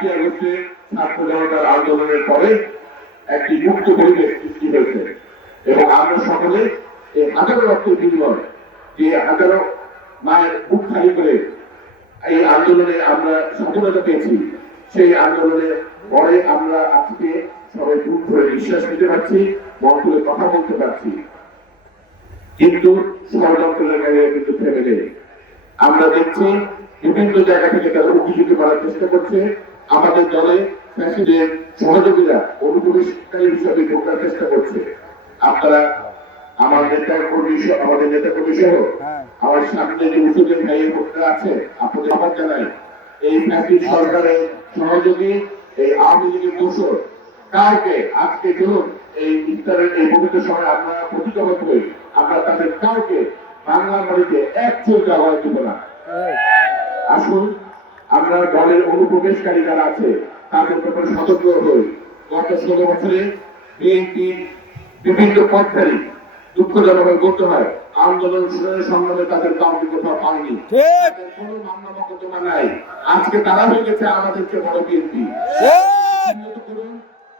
5ই আগস্টে ছাত্র জনতার আন্দোলনের পরে একটি মুক্ত পরিবেশ সৃষ্টি হয়েছে এবং আমরা সকলে এই হাজারো রক্তের বিনিময় যে হাজারো মায়ের বুক খালি করে এই আন্দোলনে আমরা সফলতা পেয়েছি, সেই আন্দোলনের পরে আমরা আজকে সবাই বুক ধরে নিঃশ্বাস নিতে পারছি, মন খুলে কথা বলতে পারছি। কিন্তু ষড়যন্ত্রের গায়ে কিন্তু থেমে নেই। আমরা দেখছি বিভিন্ন জায়গা থেকে তারা উদ্দীপিত করার চেষ্টা করছে। আমাদের দলে ফ্যাসিদের সহযোগীরা অনুপ্রবেশকারী হিসাবে ঢোকার চেষ্টা করছে। আপনারা আমার নেতা কর্মী আমাদের নেতা কর্মী সহ আমার সামনে যে মুসলিম ভাই বোনেরা আছে, আপনাদের আহ্বান জানাই, এই ফ্যাসিড সরকারের সহযোগী, এই আওয়ামী লীগের দোষর কাউকে আজকে ধরুন এই ইফতারের এই পবিত্র সময় আমরা প্রতিজ্ঞাবদ্ধ হই, আমরা তাদের কাউকে বাংলার বাড়িতে এক চোখ আওয়াজ দিব না। আসুন আমরা দলের অনুপ্রবেশকারী যারা আছে তাদের ব্যাপারে সতর্ক হই। গত 16 বছরে বিএনপি বিভিন্ন পথধারী দুঃখজনক বলতে হয় আন্দোলন সংগ্রামে তাদের কাউকে কোথাও পায়নি, কোনো মামলা মকদ্দমা নাই। আজকে তারা হয়ে গেছে আমাদেরকে বড় বিএনপি।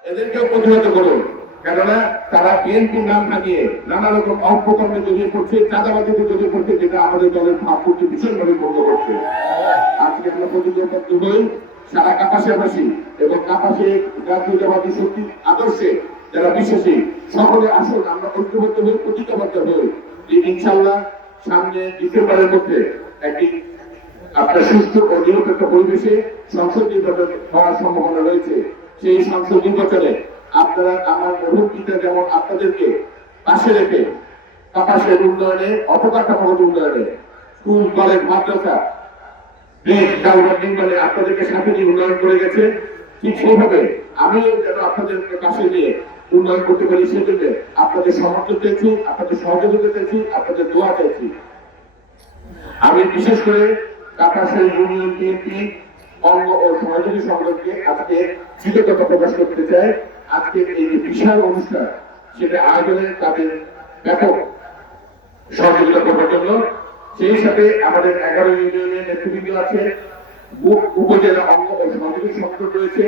এদেরকেও প্রতিহত করুন, কেননা তারা বিএনপির নাম ভাঙিয়ে নানা রকম অপকর্মে জড়িয়ে পড়ছে, চাঁদাবাজিতে জড়িয়ে পড়ছে, যেটা আমাদের দলের ভাবমূর্তি ভীষণভাবে বন্ধ করছে। আজকে আমরা প্রতিযোগিতা হই সারা কাপাসিয়াবাসী এবং কাপাসে জাতীয়তাবাদী শক্তি আদর্শে যারা বিশ্বাসী সকলে আসুন আমরা ঐক্যবদ্ধ হই, প্রতিজ্ঞাবদ্ধ হই যে ইনশাআল্লাহ সামনে ডিসেম্বরের মধ্যে একটি আপনার সুস্থ ও নিরপেক্ষ পরিবেশে সংসদ নির্বাচন হওয়ার সম্ভাবনা রয়েছে। সেই সংসদ নির্বাচনে আপনারা আমার অনুভূতিটা যেমন আপনাদেরকে পাশে রেখে কাপাসের উন্নয়নে, অবকাঠামোগত উন্নয়নে, স্কুল কলেজ মাদ্রাসা ব্রিজ কালভার্ট নির্মাণে আপনাদেরকে সাথে নিয়ে উন্নয়ন করে গেছে, ঠিক সেইভাবে আমিও যেন আপনাদেরকে পাশে নিয়ে উন্নয়ন করতে পারি, সেজন্য আপনাদের সমর্থন চাইছি, আপনাদের সহযোগিতা চাইছি, আপনাদের দোয়া চাইছি। আমি বিশেষ করে কাপাসের ইউনিয়ন বিএনপি অঙ্গ ও সহযোগী সংগঠনকে আজকে কৃতজ্ঞতা প্রকাশ করতে চাই। আজকে এই বিশাল অনুষ্ঠান সেটা আয়োজনে তাদের ব্যাপক সহযোগিতা করার জন্য। সেই সাথে আমাদের 11 ইউনিয়নের নেতৃবৃন্দ আছে, উপজেলা অঙ্গ ও সহযোগী সংগঠন রয়েছে,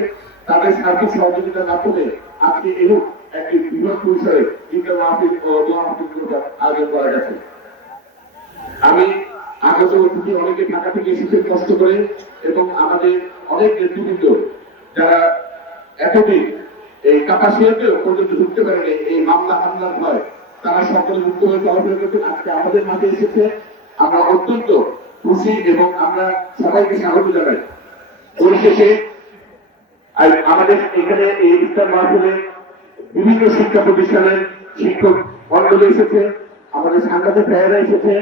তাদের সার্বিক সহযোগিতা না পেলে আজকে এরূপ একটি বৃহৎ পরিসরে ইফতার মাহফিল ও দোয়া মাহফিল আয়োজন করা গেছে। আমি আগত অতিথি অনেকে ঢাকা থেকে এসেছে কষ্ট করে এবং আমাদের অনেক নেতৃবৃন্দ যারা এতদিন এই কাপাসিয়াতেও পর্যন্ত ঢুকতে পারেনি এই মামলা হামলার ভয়, তারা সকলে মুক্ত হয়ে চলাফেরা করছেন, আজকে আমাদের মাঝে এসেছে। আমরা অত্যন্ত খুশি এবং আমরা সবাইকে স্বাগত জানাই। পরিশেষে আমাদের এখানে এই ইফতার মাহফিলে বিভিন্ন শিক্ষা প্রতিষ্ঠানের শিক্ষক মন্ডল এসেছে, আমাদের সাংবাদিক ভাইয়েরা এসেছে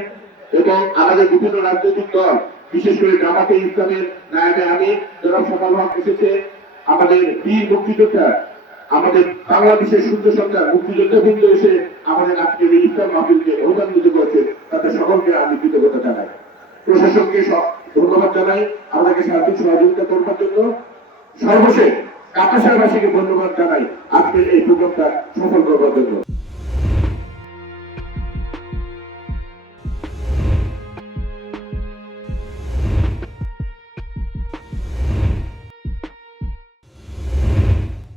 এবং আমাদের বিভিন্ন রাজনৈতিক দল, বিশেষ করে জামাতে ইসলামের নায়েবে আমির জনাব সামাল হক এসেছে, আমাদের বীর মুক্তিযোদ্ধা, আমাদের বাংলাদেশের সূর্য সন্তান মুক্তিযোদ্ধা বৃন্দ এসে আমাদের আজকের এই ইফতার মাহফিলকে অনুদানিত করেছে। তাদের সকলকে আমি কৃতজ্ঞতা জানাই, প্রশাসনকে ধন্যবাদ জানাই আমাদেরকে সার্বিক সহযোগিতা করবার জন্য। সর্বশেষ কাপাসিয়াবাসীকে ধন্যবাদ জানাই আজকের এই প্রোগ্রামটা সফল করবার জন্য।